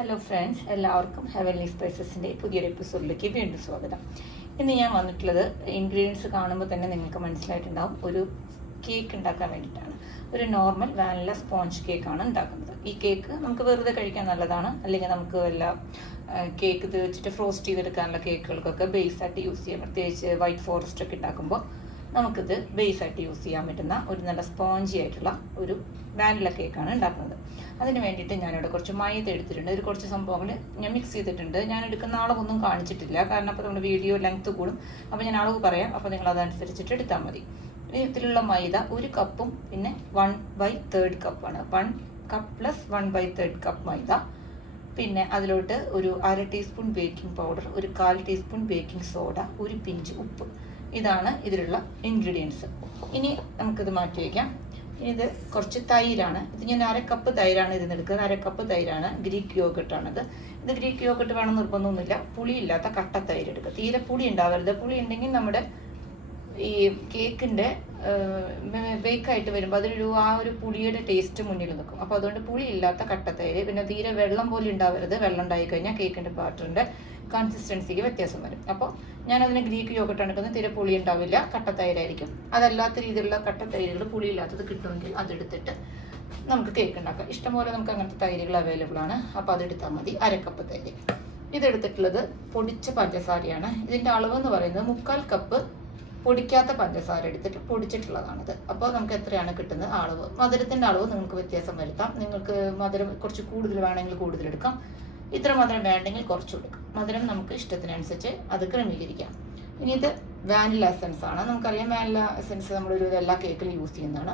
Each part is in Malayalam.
ഹലോ ഫ്രണ്ട്സ്, എല്ലാവർക്കും ഹെവൻലി സ്പൈസസിൻ്റെ പുതിയൊരു എപ്പിസോഡിലേക്ക് വീണ്ടും സ്വാഗതം. ഇന്ന് ഞാൻ വന്നിട്ടുള്ളത് ഇൻഗ്രീഡിയൻസ് കാണുമ്പോൾ തന്നെ നിങ്ങൾക്ക് മനസ്സിലായിട്ടുണ്ടാവും, ഒരു കേക്ക് ഉണ്ടാക്കാൻ വേണ്ടിയിട്ടാണ്. ഒരു നോർമൽ വാനില സ്പോഞ്ച് കേക്കാണ് ഉണ്ടാക്കുന്നത്. ഈ കേക്ക് നമുക്ക് വെറുതെ കഴിക്കാൻ നല്ലതാണ്, അല്ലെങ്കിൽ നമുക്ക് വല്ല കേക്ക് ഇത് വെച്ചിട്ട് ഫ്രോസ്റ്റ് ചെയ്തെടുക്കാനുള്ള കേക്കുകൾക്കൊക്കെ ബേസായിട്ട് യൂസ് ചെയ്യാം. പ്രത്യേകിച്ച് വൈറ്റ് ഫോറസ്റ്റ് ഒക്കെ ഉണ്ടാക്കുമ്പോൾ നമുക്കിത് ബേസായിട്ട് യൂസ് ചെയ്യാൻ പറ്റുന്ന ഒരു നല്ല സ്പോഞ്ചി ആയിട്ടുള്ള ഒരു വാനില കേക്കാണ് ഉണ്ടാക്കുന്നത്. അതിന് വേണ്ടിയിട്ട് ഞാനിവിടെ കുറച്ച് മൈദ എടുത്തിട്ടുണ്ട്. ഇതിൽ കുറച്ച് സംഭവങ്ങൾ ഞാൻ മിക്സ് ചെയ്തിട്ടുണ്ട്. ഞാൻ എടുക്കുന്ന അളവൊന്നും കാണിച്ചിട്ടില്ല, കാരണം അപ്പോൾ നമ്മുടെ വീഡിയോ ലെങ്ത് കൂടും. അപ്പോൾ ഞാൻ അളവ് പറയാം, അപ്പോൾ നിങ്ങൾ അതനുസരിച്ചിട്ട് എടുത്താൽ മതി. ഇതിലുള്ള മൈദ 1 കപ്പും പിന്നെ 1/3 കപ്പാണ്. 1 കപ്പ് പ്ലസ് 1/3 കപ്പ് മൈദ. പിന്നെ അതിലോട്ട് ഒരു 1/2 ടീസ്പൂൺ ബേക്കിംഗ് പൗഡർ, ഒരു 1/4 ടീസ്പൂൺ ബേക്കിംഗ് സോഡ, ഒരു പിഞ്ച് ഉപ്പ്. ഇതാണ് ഇതിലുള്ള ഇൻഗ്രീഡിയൻസ്. ഇനി നമുക്കിത് മാറ്റി വയ്ക്കാം. ഇനി ഇത് കുറച്ച് തൈരാണ്. ഇത് ഞാൻ 1/2 കപ്പ് തൈരാണ് ഇതിന് എടുക്കുന്നത്. 1/2 കപ്പ് തൈരാണ്. ഗ്രീക്ക് യോഗട്ടാണിത്. ഇത് ഗ്രീക്ക് യോഗട്ട് വേണം നിർബന്ധമൊന്നുമില്ല. പുളിയില്ലാത്ത കട്ട തൈര് എടുക്കുക. തീരെ പുളി ഉണ്ടാവരുത്. പുളി ഉണ്ടെങ്കിൽ നമ്മുടെ ഈ കേക്കിൻ്റെ ബേക്കായിട്ട് വരുമ്പോൾ അതിലൊരു ആ ഒരു പുളിയുടെ ടേസ്റ്റ് മുന്നിൽ നിൽക്കും. അപ്പോൾ അതുകൊണ്ട് പുളിയില്ലാത്ത കട്ടത്തൈര്. പിന്നെ തീരെ വെള്ളം പോലെ ഉണ്ടാവരുത്. വെള്ളം ഉണ്ടായി കഴിഞ്ഞാൽ കേക്കിൻ്റെ ബാറ്ററിൻ്റെ കൺസിസ്റ്റൻസിക്ക് വ്യത്യാസം വരും. അപ്പോൾ ഞാനതിന് ഗ്രീക്ക് യോഗട്ടാണ് എടുക്കുന്നത്. തീരെ പുളി ഉണ്ടാവില്ല, കട്ടത്തൈരായിരിക്കും. അതല്ലാത്ത രീതിയിലുള്ള കട്ടത്തൈരുകൾ പുളിയില്ലാത്തത് കിട്ടുമെങ്കിൽ അതെടുത്തിട്ട് നമുക്ക് കേക്ക് ഉണ്ടാക്കാം. ഇഷ്ടംപോലെ നമുക്ക് അങ്ങനത്തെ തൈരുകൾ അവൈലബിൾ ആണ്. അപ്പോൾ അതെടുത്താൽ മതി. 1/2 കപ്പ് തൈര്. ഇതെടുത്തിട്ടുള്ളത് പൊടിച്ച പഞ്ചസാരയാണ്. ഇതിൻ്റെ അളവ് എന്ന് പറയുന്നത് 3/4 കപ്പ് പൊടിക്കാത്ത പഞ്ചസാര എടുത്തിട്ട് പൊടിച്ചിട്ടുള്ളതാണിത്. അപ്പോൾ നമുക്ക് എത്രയാണ് കിട്ടുന്നത് അളവ്. മധുരത്തിൻ്റെ അളവ് നിങ്ങൾക്ക് വ്യത്യാസം വരുത്താം. നിങ്ങൾക്ക് മധുരം കുറച്ച് കൂടുതൽ വേണമെങ്കിൽ കൂടുതലെടുക്കാം, ഇത്ര മധുരം വേണ്ടെങ്കിൽ കുറച്ചെടുക്കാം. മധുരം നമുക്ക് ഇഷ്ടത്തിനനുസരിച്ച് അത് ക്രമീകരിക്കാം. ഇനി ഇത് വാനില എസൻസ് ആണ്. നമുക്കറിയാം വാനില എസൻസ് നമ്മളൊരു എല്ലാ കേക്കിലും യൂസ് ചെയ്യുന്നതാണ്.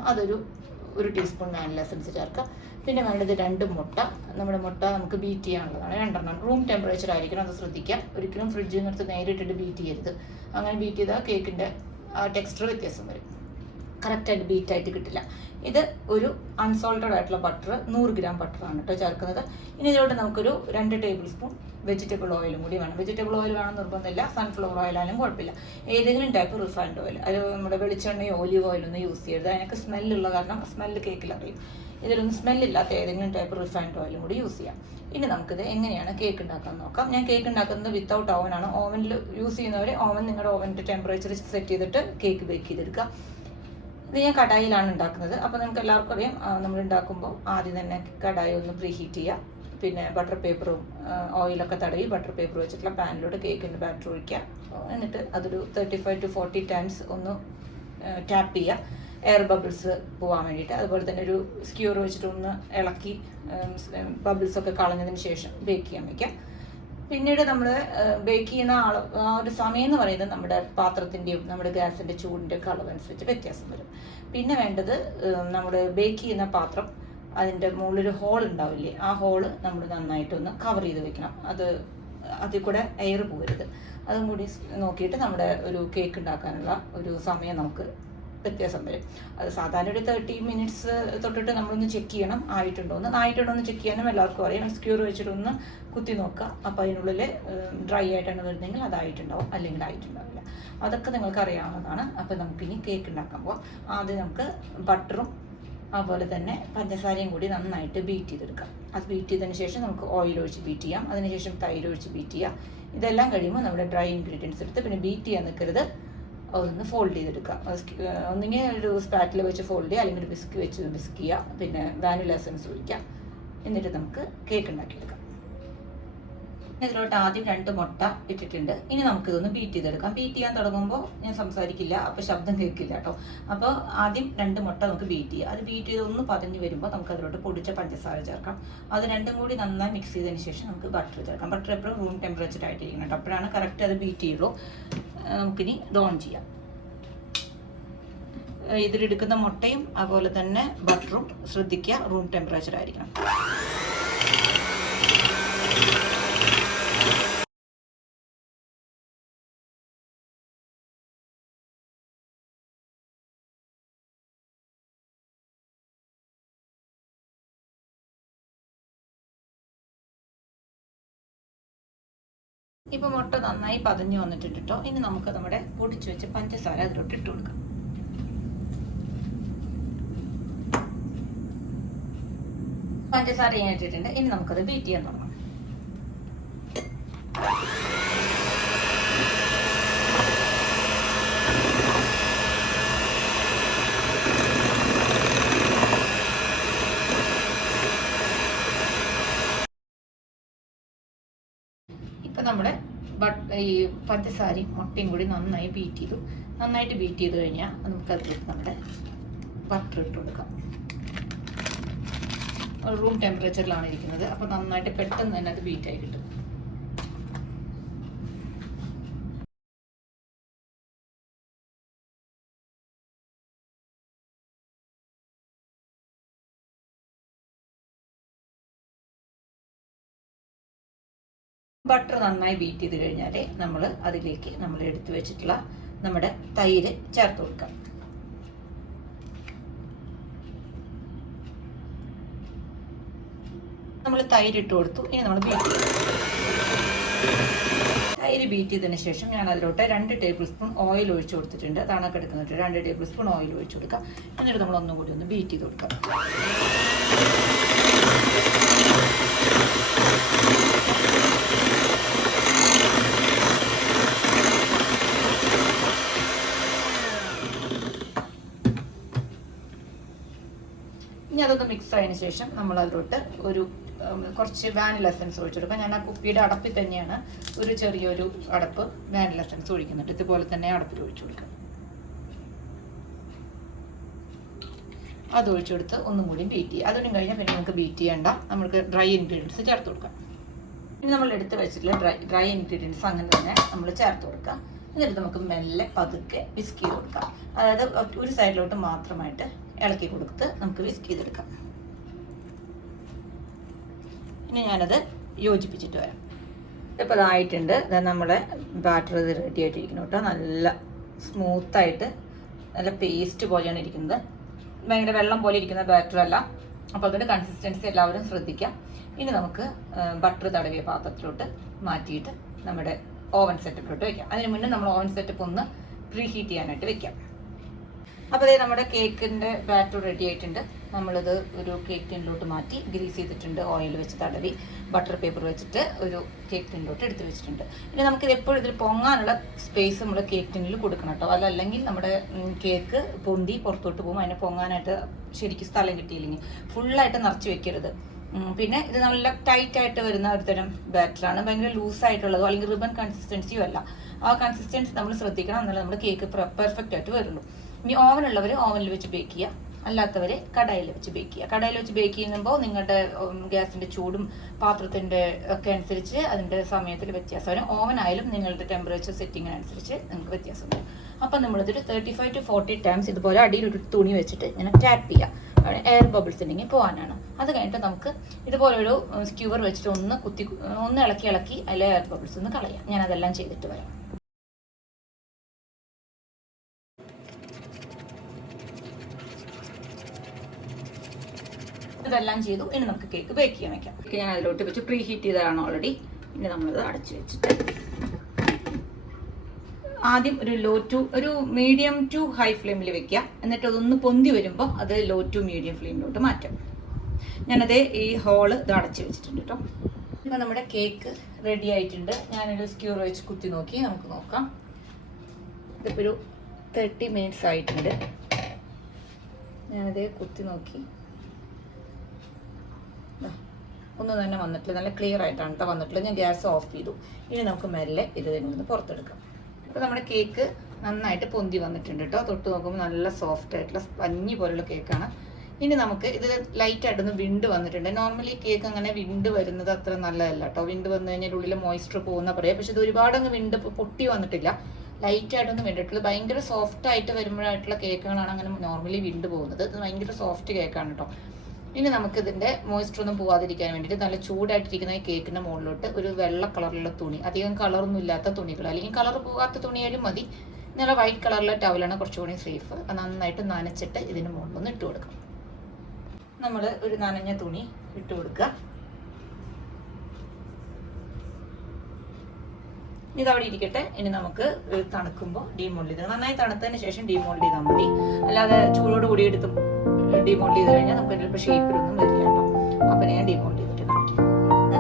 ഒരു ടീസ്പൂൺ വാനില എസൻസ് ചേർക്കുക. പിന്നെ വേണ്ടത് 2 മുട്ട. നമ്മുടെ മുട്ട നമുക്ക് ബീറ്റ് ചെയ്യാനുള്ളതാണ്. 2 റൂം ടെമ്പറേച്ചർ ആയിരിക്കണം, അത് ശ്രദ്ധിക്കുക. ഒരിക്കലും ഫ്രിഡ്ജിൽ നിന്ന് എടുത്ത് നേരിട്ടിട്ട് ബീറ്റ് ചെയ്യരുത്. അങ്ങനെ ബീറ്റ് ചെയ്താൽ കേക്കിൻ്റെ ടെക്സ്ചർ വ്യത്യാസം വരും, കറക്റ്റായിട്ട് ബീറ്റായിട്ട് കിട്ടില്ല. ഇത് ഒരു അൺസോൾട്ടഡ് ആയിട്ടുള്ള ബട്ടർ, 100 ഗ്രാം ബട്ടറാണ് കേട്ടോ ചേർക്കുന്നത്. ഇനി ഇതിലോട്ട് നമുക്കൊരു 2 ടേബിൾ സ്പൂൺ വെജിറ്റബിൾ ഓയിലും കൂടി വേണം. വെജിറ്റബിൾ ഓയിൽ വേണം നിർബന്ധമില്ല. സൺഫ്ലവർ ഓയിലായാലും കുഴപ്പമില്ല. ഏതെങ്കിലും ടൈപ്പ് റിഫൈൻഡ് ഓയിൽ. അത് നമ്മുടെ വെളിച്ചെണ്ണയോ ഒലിവ് ഓയിലൊന്നും യൂസ് ചെയ്യരുത്. അതിനൊക്കെ സ്മെല്ലുള്ള കാരണം സ്മെല്ല് കേക്കിൽ അറിയും. ഇതിലൊന്നും സ്മെല്ലില്ലാത്ത ഏതെങ്കിലും ടൈപ്പ് റിഫൈൻഡ് ഓയിലും കൂടി യൂസ് ചെയ്യാം. ഇനി നമുക്കിത് എങ്ങനെയാണ് കേക്ക് ഉണ്ടാക്കാൻ നോക്കാം. ഞാൻ കേക്ക് ഉണ്ടാക്കുന്നത് വിത്തൗട്ട് ഓവനാണ്. ഓവനിൽ യൂസ് ചെയ്യുന്നവർ ഓവൻ നിങ്ങളുടെ ഓവൻ്റെ ടെമ്പറേച്ചർ സെറ്റ് ചെയ്തിട്ട് കേക്ക് ബേക്ക് ചെയ്തെടുക്കുക. ഇത് ഞാൻ കടായിലാണ് ഉണ്ടാക്കുന്നത്. അപ്പോൾ നമുക്ക് എല്ലാവർക്കും അറിയാം, നമ്മൾ ഉണ്ടാക്കുമ്പോൾ ആദ്യം തന്നെ കടായി ഒന്ന് പ്രീ ഹീറ്റ് ചെയ്യുക. പിന്നെ ബട്ടർ പേപ്പറും ഓയിലൊക്കെ തടവി ബട്ടർ പേപ്പർ വെച്ചിട്ടുള്ള പാനിലോട്ട് കേക്കിൻ്റെ ബാറ്റർ ഒഴിക്കുക. എന്നിട്ട് അതൊരു 35 to 40 ടൈംസ് ഒന്ന് ടാപ്പ് ചെയ്യുക, എയർ ബബിൾസ് പോകാൻ വേണ്ടിയിട്ട്. അതുപോലെ തന്നെ ഒരു സ്ക്യൂർ വെച്ചിട്ട് ഒന്ന് ഇളക്കി ബബിൾസൊക്കെ കളഞ്ഞതിന് ശേഷം ബേക്ക് ചെയ്യാൻ വയ്ക്കുക. പിന്നീട് നമ്മൾ ബേക്ക് ചെയ്യുന്ന ആ ഒരു സമയം എന്ന് പറയുന്നത് നമ്മുടെ പാത്രത്തിൻ്റെയും നമ്മുടെ ഗ്യാസിൻ്റെ ചൂടിൻ്റെ ഒക്കെ അളവനുസരിച്ച് വ്യത്യാസം വരും. പിന്നെ വേണ്ടത് നമ്മൾ ബേക്ക് ചെയ്യുന്ന പാത്രം, അതിൻ്റെ മുകളിലൊരു ഹോൾ ഉണ്ടാവില്ലേ, ആ ഹോള് നമ്മൾ നന്നായിട്ടൊന്ന് കവർ ചെയ്ത് വെക്കണം. അതിൽ കൂടെ എയർ പോകരുത്. അതും കൂടി നോക്കിയിട്ട് നമ്മുടെ ഒരു കേക്ക് ഉണ്ടാക്കാനുള്ള ഒരു സമയം നമുക്ക് വ്യത്യാസം വരും. അത് സാധാരണ ഒരു 30 മിനിറ്റ്സ് തൊട്ടിട്ട് നമ്മളൊന്ന് ചെക്ക് ചെയ്യണം, ആയിട്ടുണ്ടോ എന്ന് ചെക്ക് ചെയ്യാനും എല്ലാവർക്കും അറിയാം. സ്ക്യൂർ വെച്ചിട്ടൊന്ന് കുത്തി നോക്കുക. അപ്പോൾ അതിനുള്ളിൽ ഡ്രൈ ആയിട്ടാണ് വരുന്നതെങ്കിൽ അതായിട്ടുണ്ടാവും, അല്ലെങ്കിൽ ആയിട്ടുണ്ടാവില്ല. അതൊക്കെ നിങ്ങൾക്ക് അറിയാവുന്നതാണ്. അപ്പോൾ നമുക്കിനി കേക്ക് ഉണ്ടാക്കാൻ പോകാം. ആദ്യം നമുക്ക് ബട്ടറും അതുപോലെ തന്നെ പഞ്ചസാരയും കൂടി നന്നായിട്ട് ബീറ്റ് ചെയ്തെടുക്കാം. അത് ബീറ്റ് ചെയ്തതിന് ശേഷം നമുക്ക് ഓയിൽ ഒഴിച്ച് ബീറ്റ് ചെയ്യാം. അതിനുശേഷം തൈര് ഒഴിച്ച് ബീറ്റ് ചെയ്യാം. ഇതെല്ലാം കഴിയുമ്പോൾ നമ്മുടെ ഡ്രൈ ഇൻഗ്രീഡിയൻസ് എടുത്ത് പിന്നെ ബീറ്റ് ചെയ്യാൻ നിൽക്കരുത്, അതൊന്ന് ഫോൾഡ് ചെയ്തെടുക്കുക. ഒന്നുകിൽ ഒരു സ്പാറ്റിൽ വെച്ച് ഫോൾഡ് ചെയ്യുക, അല്ലെങ്കിൽ ഒരു ബിസ്ക് വെച്ച് ബിസ്ക് ചെയ്യുക. പിന്നെ വാനില എസൻസ് ഒഴിക്കുക. എന്നിട്ട് നമുക്ക് കേക്ക് ഉണ്ടാക്കിയെടുക്കാം. ഇതിലോട്ട് ആദ്യം 2 മുട്ട ഇട്ടിട്ടുണ്ട്. ഇനി നമുക്കിതൊന്ന് ബീറ്റ് ചെയ്തെടുക്കാം. ബീറ്റ് ചെയ്യാൻ തുടങ്ങുമ്പോൾ ഞാൻ സംസാരിക്കില്ല, അപ്പോൾ ശബ്ദം കേൾക്കില്ല കേട്ടോ. അപ്പോൾ ആദ്യം 2 മുട്ട നമുക്ക് ബീറ്റ് ചെയ്യുക. അത് ബീറ്റ് ചെയ്ത് ഒന്ന് പതഞ്ഞ് വരുമ്പോൾ നമുക്ക് അതിലോട്ട് പൊടിച്ച പഞ്ചസാര ചേർക്കാം. അത് രണ്ടും കൂടി നന്നായി മിക്സ് ചെയ്തതിന് ശേഷം നമുക്ക് ബട്ടർ ചേർക്കാം. ബട്ടർ എപ്പോഴും റൂം ടെമ്പറേച്ചർ ആയിട്ടിരിക്കണം കേട്ടോ, അപ്പോഴാണ് കറക്റ്റ് അത് ബീറ്റ് ചെയ്യുള്ളൂ. നമുക്കിനി ഇത് ഓൺ ചെയ്യാം. ഇതിലെടുക്കുന്ന മുട്ടയും അതുപോലെ തന്നെ ബട്ടറും ശ്രദ്ധിക്കുക, റൂം ടെമ്പറേച്ചർ ആയിരിക്കണം. ഇപ്പോൾ മുട്ട നന്നായി പതഞ്ഞു വന്നിട്ടുണ്ട് കേട്ടോ. ഇനി നമുക്ക് നമ്മുടെ പൊടിച്ചു വെച്ച പഞ്ചസാര അതിലോട്ട് ഇട്ട് കൊടുക്കാം. പഞ്ചസാര ഞാൻ ഇട്ടിട്ടുണ്ട്. ഇനി നമുക്കത് ബീറ്റ് ചെയ്യാൻ തുടങ്ങാം. ഇപ്പം നമ്മുടെ ഈ പഞ്ചസാരയും മുട്ടയും കൂടി നന്നായി ബീറ്റ് ചെയ്തു. നന്നായിട്ട് ബീറ്റ് ചെയ്ത് കഴിഞ്ഞാൽ നമുക്കതിലേക്ക് നമ്മുടെ ബട്ടർ ഇട്ട് കൊടുക്കാം. റൂം ടെമ്പറേച്ചറിലാണ് ഇരിക്കുന്നത്. അപ്പോൾ നന്നായിട്ട് പെട്ടെന്ന് തന്നെ അത് ബീറ്റായി കിട്ടും. ബട്ടർ നന്നായി ബീറ്റ് ചെയ്ത് കഴിഞ്ഞാൽ നമ്മൾ അതിലേക്ക് നമ്മൾ എടുത്തു വെച്ചിട്ടുള്ള നമ്മുടെ തൈര് ചേർത്ത് കൊടുക്കാം. നമ്മൾ തൈര് ഇട്ട് കൊടുത്തു. ഇനി നമ്മൾ ബീറ്റ് ചെയ്തു. തൈര് ബീറ്റ് ചെയ്തതിന് ശേഷം ഞാൻ അതിലോട്ട് 2 ടേബിൾ സ്പൂൺ ഓയിൽ ഒഴിച്ചു കൊടുത്തിട്ടുണ്ട്. തണുക്ക് എടുക്കുന്നുണ്ട്. 2 ടേബിൾ സ്പൂൺ ഓയിൽ ഒഴിച്ചു കൊടുക്കാം. എന്നിട്ട് നമ്മൾ ഒന്നും കൂടി ഒന്ന് ബീറ്റ് ചെയ്ത് കൊടുക്കാം. ഇനി അതൊന്ന് മിക്സ് ആയതിനു ശേഷം നമ്മൾ അതിലോട്ട് കുറച്ച് വാനില എസൻസ് ഒഴിച്ചു കൊടുക്കാം. ഞാൻ ആ കുപ്പിയുടെ അടപ്പിൽ തന്നെയാണ് ഒരു ചെറിയൊരു അടപ്പ് വാനില എസൻസ് ഒഴിക്കുന്നുണ്ട്. ഇതുപോലെ തന്നെ അടപ്പിൽ ഒഴിച്ചു കൊടുക്കാം. അത് ഒഴിച്ചു കൊടുത്ത് ഒന്നും കൂടി ബീറ്റ് ചെയ്യുക. അതൊന്നും കഴിഞ്ഞാൽ പിന്നെ നമുക്ക് ബീറ്റ് ചെയ്യേണ്ട. നമുക്ക് ഡ്രൈ ഇൻഗ്രീഡിയൻസ് ചേർത്ത് കൊടുക്കാം. ഇനി നമ്മൾ എടുത്ത് വെച്ചിട്ടുള്ള ഡ്രൈ ഇൻഗ്രീഡിയൻസ് അങ്ങനെ തന്നെ നമ്മൾ ചേർത്ത് കൊടുക്കാം. എന്നിട്ട് നമുക്ക് മെല്ലെ പതുക്കെ വിസ്ക് ചെയ്ത് കൊടുക്കാം. അതായത് ഒരു സൈഡിലോട്ട് മാത്രമായിട്ട് ഇളക്കി കൊടുത്ത് നമുക്ക് വിസ്ക് ചെയ്തെടുക്കാം. ഇനി ഞാനത് യോജിപ്പിച്ചിട്ട് വരാം. ഇപ്പോൾ ഇതായിട്ടുണ്ട്. നമ്മുടെ ബാറ്റർ റെഡി ആയിട്ടിരിക്കുന്നു കേട്ടോ. നല്ല സ്മൂത്തായിട്ട് നല്ല പേസ്റ്റ് പോലെയാണ് ഇരിക്കുന്നത്. ഭയങ്കര വെള്ളം പോലെ ഇരിക്കുന്ന ബാറ്റർ അല്ല. അപ്പോൾ അതിൻ്റെ കൺസിസ്റ്റൻസി എല്ലാവരും ശ്രദ്ധിക്കാം. ഇനി നമുക്ക് ബട്ടർ തടവിയ പാത്രത്തിലോട്ട് മാറ്റിയിട്ട് നമ്മുടെ ഓവൻ സെറ്റപ്പിലോട്ട് വെക്കാം. അതിന് മുന്നേ നമ്മൾ ഓവൻ സെറ്റപ്പ് ഒന്ന് പ്രീഹീറ്റ് ചെയ്യാനായിട്ട് വെക്കാം. അപ്പോൾ അതേ നമ്മുടെ കേക്കിൻ്റെ ബാറ്റർ റെഡി ആയിട്ടുണ്ട്. നമ്മളിത് ഒരു കേക്ക് ടിന്നിലോട്ട് മാറ്റി ഗ്രീസ് ചെയ്തിട്ടുണ്ട്. ഓയിൽ വെച്ച് തടവി ബട്ടർ പേപ്പർ വെച്ചിട്ട് ഒരു കേക്ക് ടിന്നിലോട്ട് എടുത്ത് വെച്ചിട്ടുണ്ട്. ഇനി നമുക്കിത് എപ്പോഴും ഇതിൽ പൊങ്ങാനുള്ള സ്പേസ് നമ്മൾ കേക്ക് ടിന്നിൽ കൊടുക്കണം കേട്ടോ. അതല്ലെങ്കിൽ നമ്മുടെ കേക്ക് പൊന്തി പുറത്തോട്ട് പോകും. അതിന് പൊങ്ങാനായിട്ട് ശരിക്കും സ്ഥലം കിട്ടിയില്ലെങ്കിൽ ഫുള്ളായിട്ട് നിറച്ച് വെക്കരുത്. പിന്നെ ഇത് നല്ല ടൈറ്റ് ആയിട്ട് വരുന്ന ഒരു തരം ബാറ്ററാണ്. ഭയങ്കര ലൂസായിട്ടുള്ളതോ അല്ലെങ്കിൽ റിബൺ കൺസിസ്റ്റൻസിയോ അല്ല. ആ കൺസിസ്റ്റൻസി നമ്മൾ ശ്രദ്ധിക്കണം. എന്നാലും നമ്മുടെ കേക്ക് പെർഫെക്റ്റ് ആയിട്ട് വരുള്ളൂ. ഇനി ഓവനുള്ളവർ ഓവനിൽ വെച്ച് ബേക്ക് ചെയ്യുക. അല്ലാത്തവർ കടായിൽ വെച്ച് ബേക്ക് ചെയ്യുക. കടായിൽ വെച്ച് ബേക്ക് ചെയ്യുമ്പോൾ നിങ്ങളുടെ ഗ്യാസിൻ്റെ ചൂടും പാത്രത്തിൻ്റെ ഒക്കെ അനുസരിച്ച് അതിൻ്റെ സമയത്തിൽ വ്യത്യാസം വരും. ഓവനായാലും നിങ്ങളുടെ ടെമ്പറേച്ചർ സെറ്റിങ്ങിനനുസരിച്ച് നിങ്ങൾക്ക് വ്യത്യാസം വരും. അപ്പം നമ്മളിതൊരു 35 to 40 ടൈംസ് ഇതുപോലെ അടിയിൽ ഒരു തുണി വെച്ചിട്ട് ഇങ്ങനെ ടാപ്പ് ചെയ്യുക. എയർ ബബിൾസ് ഉണ്ടെങ്കിൽ പോകാനാണ്. അത് കഴിഞ്ഞിട്ട് നമുക്ക് ഇതുപോലൊരു സ്ക്യൂവർ വെച്ചിട്ട് ഒന്ന് ഇളക്കി അതിലെ എയർ ബബിൾസ് ഒന്ന് കളയാം. ഞാൻ അതെല്ലാം ചെയ്തിട്ട് വരാം. ഇതെല്ലാം ചെയ്തു. ഇനി നമുക്ക് കേക്ക് ബേക്ക് ചെയ്യാൻ വെക്കാം. ഞാൻ അതിലോട്ട് വെച്ച് പ്രീ ഹീറ്റ് ചെയ്തതാണ് ഓൾറെഡി. ഇനി നമ്മളത് അടച്ചു വെച്ചിട്ട് ആദ്യം ഒരു മീഡിയം ടു ഹൈ ഫ്ലെയിമിൽ വെക്കുക. എന്നിട്ട് അതൊന്ന് പൊന്തി വരുമ്പോൾ അത് ലോ ടു മീഡിയം ഫ്ലെയിമിലോട്ട് മാറ്റാം. ഞാനത് ഈ ഹോള് ഇത് അടച്ചു വെച്ചിട്ടുണ്ട് കേട്ടോ. ഇപ്പം നമ്മുടെ കേക്ക് റെഡി ആയിട്ടുണ്ട്. ഞാനൊരു സ്ക്യൂർ വെച്ച് കുത്തി നോക്കി. നമുക്ക് നോക്കാം. ഇതിപ്പോൾ ഒരു 30 മിനിറ്റ്സ് ആയിട്ടുണ്ട്. ഞാനത് കുത്തി നോക്കി. ഒന്നും തന്നെ വന്നിട്ടില്ല. നല്ല ക്ലിയർ ആയിട്ടാണ് കേട്ടോ വന്നിട്ടുള്ളത്. ഞാൻ ഗ്യാസ് ഓഫ് ചെയ്തു. ഇനി നമുക്ക് മെല്ലെ ഇത് നിന്ന് പുറത്തെടുക്കാം. ഇപ്പോൾ നമ്മുടെ കേക്ക് നന്നായിട്ട് പൊന്തി വന്നിട്ടുണ്ട് കേട്ടോ. തൊട്ട് നോക്കുമ്പോൾ നല്ല സോഫ്റ്റ് ആയിട്ടുള്ള പഞ്ഞി പോലുള്ള കേക്കാണ്. ഇനി നമുക്ക് ഇത് ലൈറ്റായിട്ടൊന്ന് വിണ്ട് വന്നിട്ടുണ്ട്. നോർമലി കേക്ക് അങ്ങനെ വിണ്ട് വരുന്നത് അത്ര നല്ലതല്ല കേട്ടോ. വിണ്ട് വന്നു കഴിഞ്ഞാൽ ഉള്ളിൽ മോയ്സ്ചർ പോകുന്ന പറയാം. പക്ഷെ ഇത് ഒരുപാടങ്ങ് വിണ്ട് പൊട്ടി വന്നിട്ടില്ല. ലൈറ്റായിട്ടൊന്ന് വിണ്ടിട്ടുള്ളത്. ഭയങ്കര സോഫ്റ്റ് ആയിട്ട് വരുമ്പോഴായിട്ടുള്ള കേക്കുകളാണ് അങ്ങനെ നോർമലി വിണ്ട് പോകുന്നത്. ഇത് ഭയങ്കര സോഫ്റ്റ് കേക്കാണ് കേട്ടോ. ഇനി നമുക്ക് ഇതിൻ്റെ മോയ്സ്ചർ ഒന്നും പോവാതിരിക്കാൻ വേണ്ടിയിട്ട് നല്ല ചൂടായിട്ടിരിക്കുന്ന ഈ കേക്കിൻ്റെ മുകളിലോട്ട് ഒരു വെള്ള കളറിലുള്ള തുണി, അധികം കളറൊന്നും ഇല്ലാത്ത തുണികൾ, അല്ലെങ്കിൽ കളർ പോകാത്ത തുണിയായാലും മതി. നല്ല വൈറ്റ് കളറിലെ ടവലാണ് കുറച്ചുകൂടി സേഫ്. അത് നന്നായിട്ട് നനച്ചിട്ട് ഇതിന് മുകളിലൊന്ന് ഇട്ട് കൊടുക്കാം. നമ്മൾ ഒരു നനഞ്ഞ തുണി ഇട്ട് കൊടുക്കുക. ഇതവിടെ ഇരിക്കട്ടെ. ഇനി നമുക്ക് തണുക്കുമ്പോൾ ഡീമോൾഡ് ചെയ്ത്, നന്നായി തണുത്തതിന് ശേഷം ഡീമോൾഡ് ചെയ്താൽ മതി. അല്ലാതെ ചൂടോട് കൂടി എടുത്ത് ഡീമോൾഡ് ചെയ്ത് കഴിഞ്ഞാൽ നമുക്ക് ചിലപ്പോൾ ഷേപ്പിലൊന്നും വരില്ല കേട്ടോ. അപ്പം ഞാൻ ഡീമോൾഡ് ചെയ്തിട്ട് കാണിക്കും.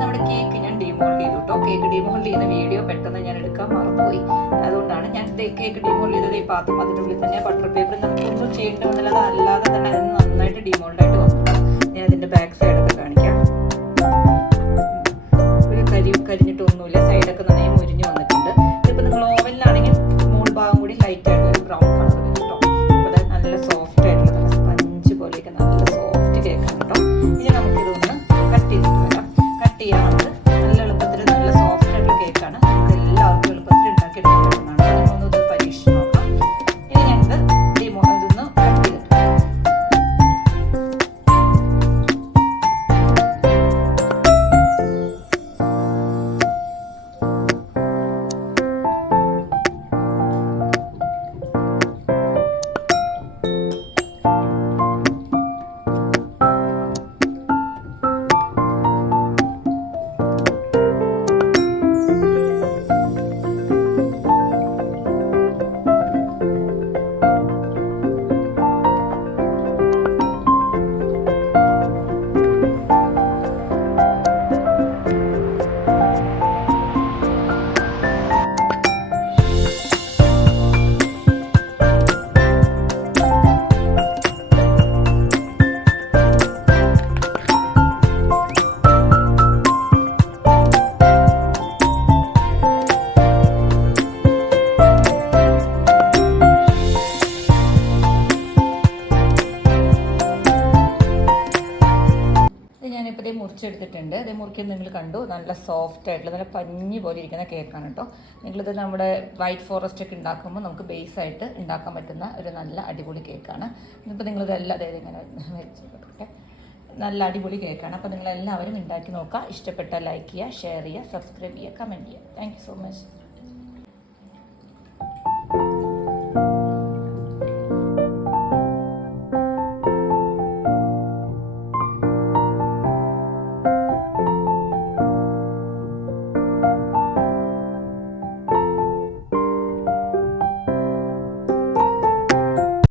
നമ്മുടെ കേക്ക് ഞാൻ ഡീമോൾഡ് ഡിമോൾഡ് ചെയ്തു കേട്ടോ. കേക്ക് ഡിമോൾഡ് ചെയ്യുന്ന വീഡിയോ പെട്ടെന്ന് ഞാൻ എടുക്കാൻ മറന്നുപോയി. അതുകൊണ്ടാണ് ഞാൻ കേക്ക് ഡിമോൾഡ് ചെയ്തത്. ഈ പാത്രം അതിനുള്ളിൽ തന്നെ ബട്ടർ പേപ്പർ നമുക്കൊന്നും ചെയ്യേണ്ടതെന്നുള്ളത് അല്ലാതെ തന്നെ അതിന് നന്നായിട്ട് ഡിമോൾഡ് ആയിട്ട് വന്നിട്ട് ഞാൻ അതിൻ്റെ ബാക്ക് സൈഡൊക്കെ കാണിക്കാം. ഒരു കരിഞ്ഞിട്ടൊന്നുമില്ല, സൈഡൊക്കെ നന്നായി മുരിഞ്ഞ് വന്നിട്ടുണ്ട്. ഇതിപ്പോൾ നിങ്ങൾ ഓവനിലാണെങ്കിൽ മുകൾ ഭാഗം കൂടി ലൈറ്റ് ആയിട്ട് ഒരു ബ്രൗൺ കളർ വരും കേട്ടോ. അപ്പോൾ അത് നല്ല സോഫ്റ്റ് ആയിട്ടുള്ള നല്ല സ്പഞ്ച് പോലെയൊക്കെ നല്ല സോഫ്റ്റ് കേക്കാണ് കേട്ടോ. ഇനി നമുക്കിതൊന്ന് കട്ട് ചെയ്തിട്ട് വരാം. കട്ട് ചെയ്യാറുണ്ട് നല്ല എളുപ്പത്തിൽ നല്ല സോഫ്റ്റ് ആയിട്ടുള്ള കേക്കാണ്. നമുക്ക് എല്ലാവർക്കും എളുപ്പത്തിൽ ഉണ്ടാക്കിയെടുക്കാൻ പറ്റുന്നതാണ്. അതിനൊന്ന് പരീക്ഷിച്ച് നോക്കാം. ഇനി ഞങ്ങൾക്ക് ഇതൊന്ന് കട്ട് ചെയ്തിട്ട് ഞാനിപ്പോൾ ഇതേ മുറിച്ചെടുത്തിട്ടുണ്ട്. അതേ മുറിക്കാൻ നിങ്ങൾ കണ്ടു, നല്ല സോഫ്റ്റ് ആയിട്ടുള്ള നല്ല പഞ്ഞി പോലെ ഇരിക്കുന്ന കേക്കാണ് കേട്ടോ. നിങ്ങളിത് നമ്മുടെ വൈറ്റ് ഫോറസ്റ്റ് ഒക്കെ ഉണ്ടാക്കുമ്പോൾ നമുക്ക് ബേസായിട്ട് ഉണ്ടാക്കാൻ പറ്റുന്ന ഒരു നല്ല അടിപൊളി കേക്കാണ്. ഇപ്പോൾ നിങ്ങളിതെല്ലാം അതായത് ഇങ്ങനെ വെച്ചിട്ടെ നല്ല അടിപൊളി കേക്കാണ്. അപ്പോൾ നിങ്ങളെല്ലാവരും ഉണ്ടാക്കി നോക്കുക. ഇഷ്ടപ്പെട്ടാൽ ലൈക്ക് ചെയ്യുക, ഷെയർ ചെയ്യുക, സബ്സ്ക്രൈബ് ചെയ്യുക, കമൻറ്റ് ചെയ്യുക. Thank you so much.